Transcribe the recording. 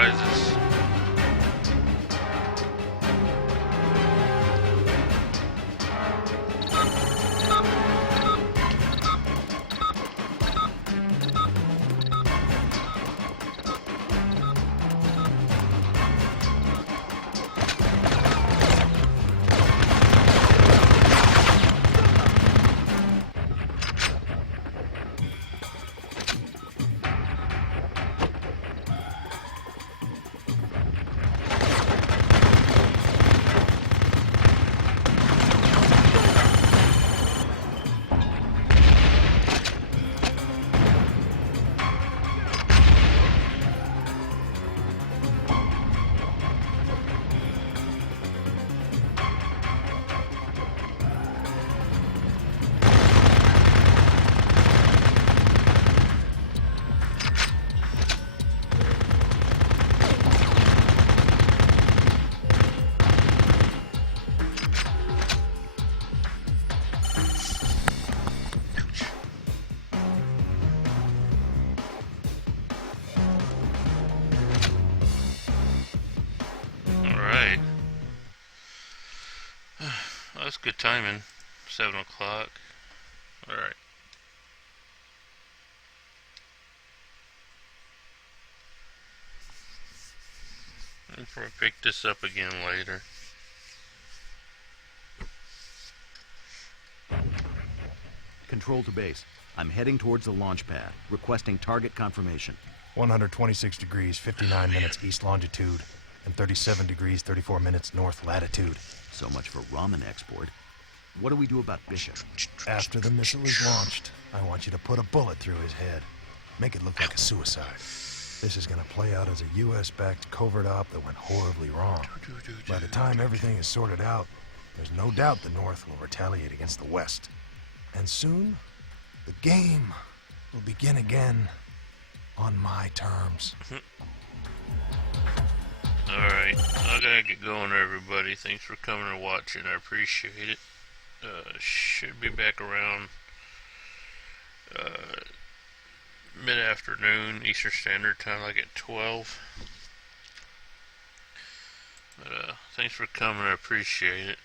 surprises. Alright. Well, that's good timing. 7 o'clock. Alright. I'll probably pick this up again later. Control to base. I'm heading towards the launch pad, requesting target confirmation. 126 degrees, 59 minutes east longitude, and 37 degrees, 34 minutes north latitude. So much for ramen export. What do we do about Bishop? After the missile is launched, I want you to put a bullet through his head. Make it look like a suicide. This is gonna play out as a US-backed covert op that went horribly wrong. By the time everything is sorted out, there's no doubt the North will retaliate against the West. And soon, the game will begin again on my terms. Alright, I gotta get going, everybody. Thanks for coming and watching. I appreciate it. Should be back around mid-afternoon Eastern Standard Time, like at 12. But thanks for coming. I appreciate it.